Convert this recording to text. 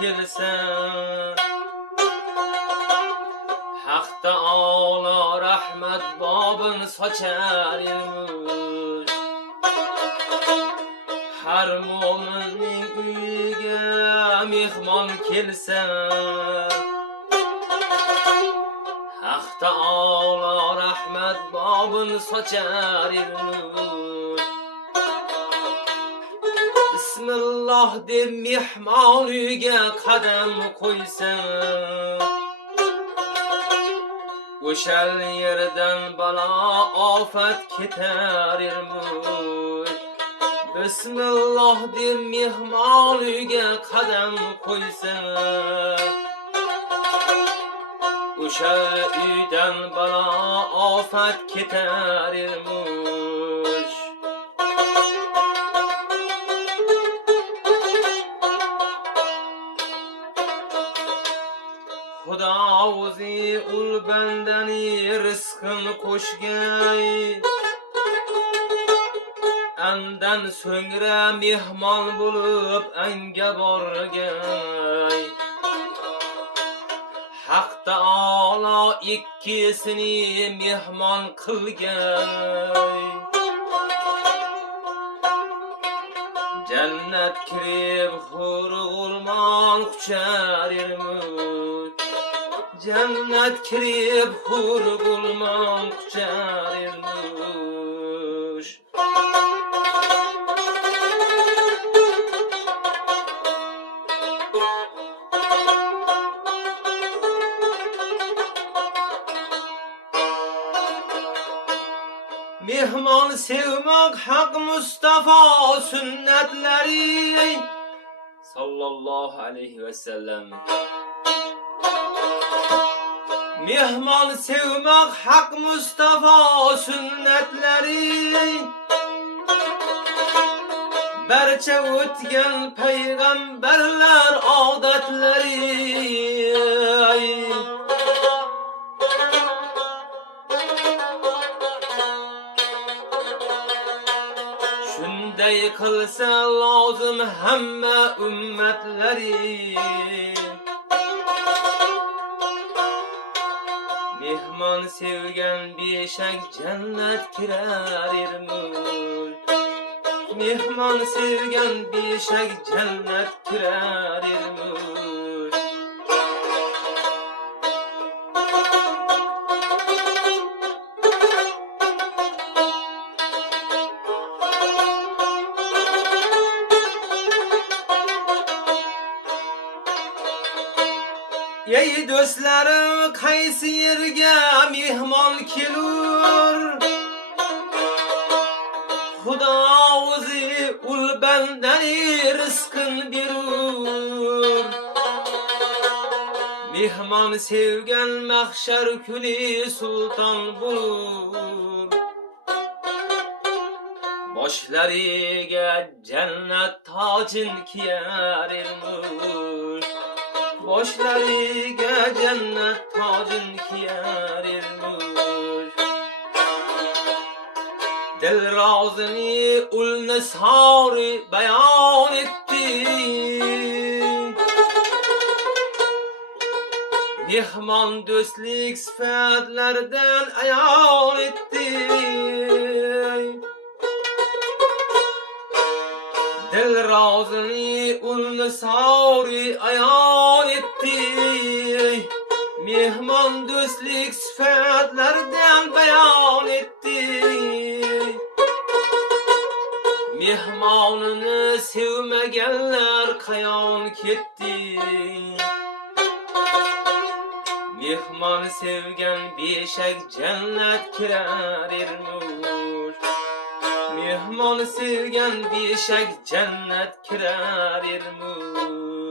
kelsa Haq Taolo rahmat bobin sochar yurmush. Har mo'minning uyiga mehmon kelsa Haq Taolo rahmat bobin sochar yurmush. Bismillah deb mehmon uyiga qadam qo'ysa O'shal yerdan balo ofat ketar yurmush. Bismillah deb mehmon uyiga qadam qo'ysa O'sha uydan balo ofat ketar yurmush. Xudo o'zi ul bandani rizqini qo'shgay Andan so'ngra mehmon bo'lib anga borgay Haq Taolo ikkisini mehmon qilgay Jannat kirib hur-g'ulmon quchar yurmush. Jannat kirib hur-g'ulmon quchar yurmush. Mehmon sevmek haq Mustafa sünnetleri sallallahu aleyhi ve sellem. Mehmon sevmek haq Mustafa sünnetleri Barcha o'tgan payg'ambarlar odatleri Shunday qilsa lozim hamma ummatleri Mehmon sevgan beshak jannat kirar yurmush. Mehmon sevgan beshak jannat kirar yurmush. Ey do'stlarim, qaysi yerga mehmon kelur? Xudo o'zi ul bandani rizqin berur. Mehmon sevgan mahshar kuni sulton bo'lur. Boshlariga jannat tojin kiyar yurmush. Boshlariga jannat tojin kiyar yurmush. Dilrozini ul nisori bayon etdi. Mehmon do'stlik sifatlaridan ayon etdi. Dilrozini ul nisori ayon etdi. Mehmon do'stlik sifatlaridan bayon etdi. Mehmonini sevmaganlar qayon ketdi. Mehmon sevgan beshak jannat kirar yurmush. Mehmon sevgan beshak jannat kirar yurmush.